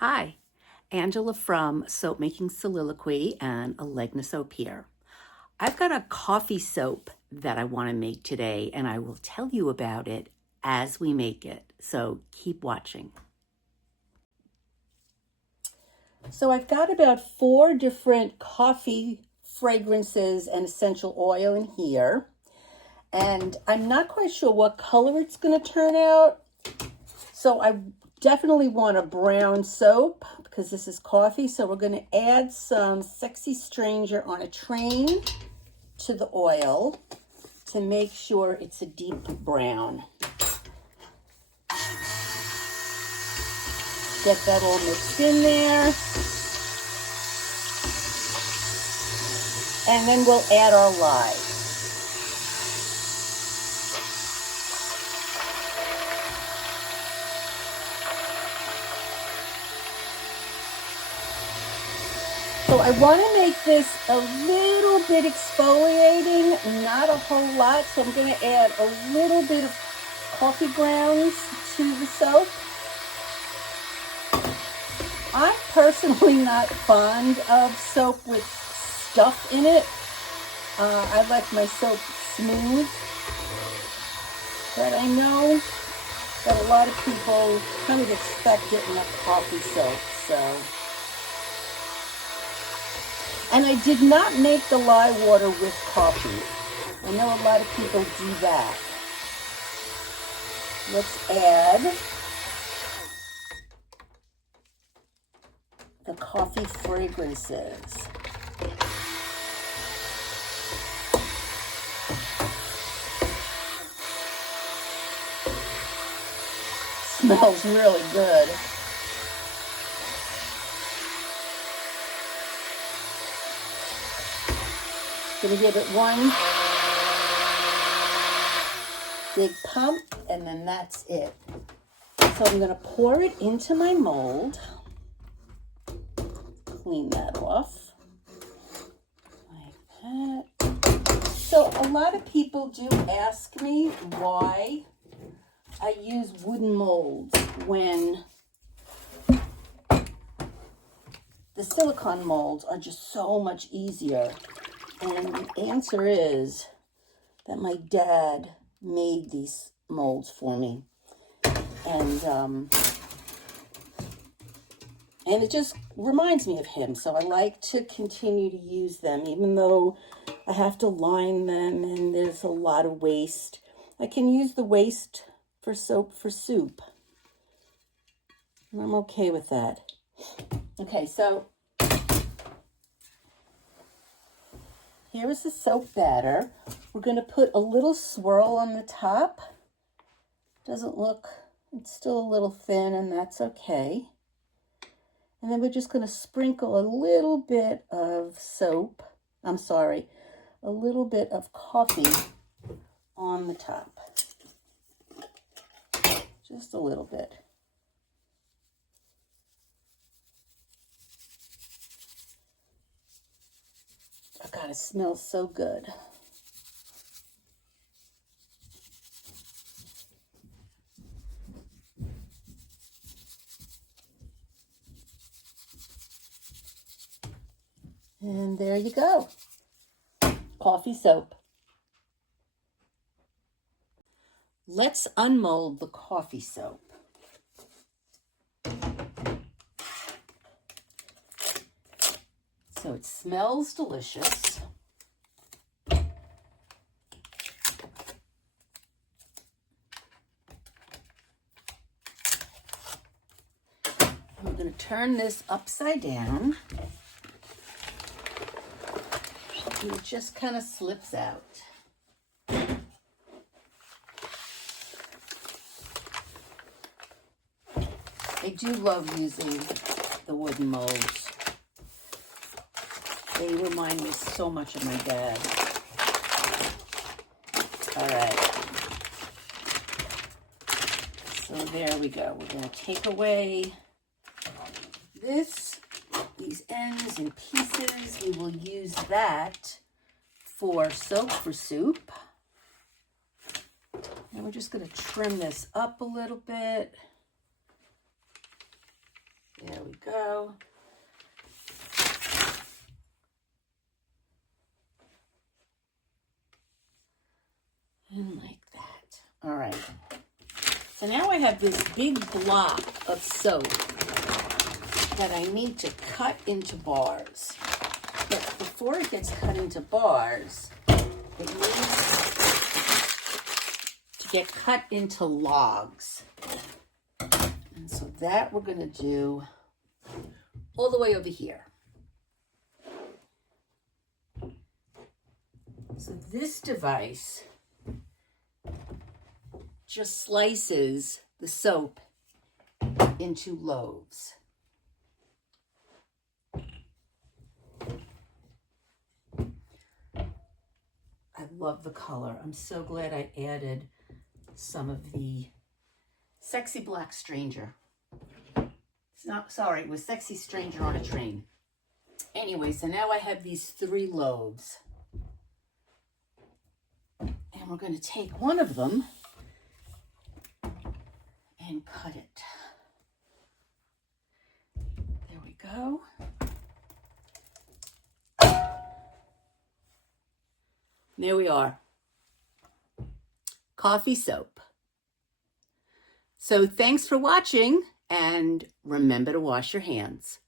Hi, Angela from Soap Making Soliloquy and Alegna Soap here. I've got a coffee soap that I want to make today, and I will tell you about it as we make it. So keep watching. So I've got about 4 different coffee fragrances and essential oil in here. And I'm not quite sure what color it's going to turn out. So I definitely want a brown soap because this is coffee. So we're going to add some Sexy Stranger on a Train to the oil to make sure it's a deep brown. Get that all mixed in there. And then we'll add our lye. So I want to make this a little bit exfoliating, not a whole lot. So I'm going to add a little bit of coffee grounds to the soap. I'm personally not fond of soap with stuff in it. I like my soap smooth. But I know that a lot of people kind of expect it in a coffee soap, so. And I did not make the lye water with coffee. I know a lot of people do that. Let's add the coffee fragrances. Smells really good. Gonna give it one big pump, and then that's it. So I'm gonna pour it into my mold. Clean that off like that. So a lot of people do ask me why I use wooden molds when the silicone molds are just so much easier. And the answer is that my dad made these molds for me. And it just reminds me of him. So I like to continue to use them, even though I have to line them and there's a lot of waste. I can use the waste for soap for soup. And I'm okay with that. Okay, so here is the soap batter. We're going to put a little swirl on the top. Doesn't look, it's still a little thin, and that's okay. And then we're just going to sprinkle a little bit of soap, a little bit of coffee on the top. Just a little bit. Oh God, it smells so good. And there you go. Coffee soap. Let's unmold the coffee soap. So it smells delicious. I'm going to turn this upside down. And it just kind of slips out. I do love using the wooden molds. They remind me so much of my dad. All right. So there we go. We're going to take away these ends and pieces. We will use that for soap for soup. And we're just going to trim this up a little bit. There we go. And like that. All right. So now I have this big block of soap that I need to cut into bars. But before it gets cut into bars, it needs to get cut into logs. And so that we're going to do all the way over here. So this device just slices the soap into loaves. I love the color. I'm so glad I added some of the Sexy Black Stranger. It's not, sorry, it was Sexy Stranger on a Train. Anyway, so now I have these 3 loaves. And we're going to take one of them and cut it. There we go. There we are. Coffee soap. So thanks for watching, and remember to wash your hands.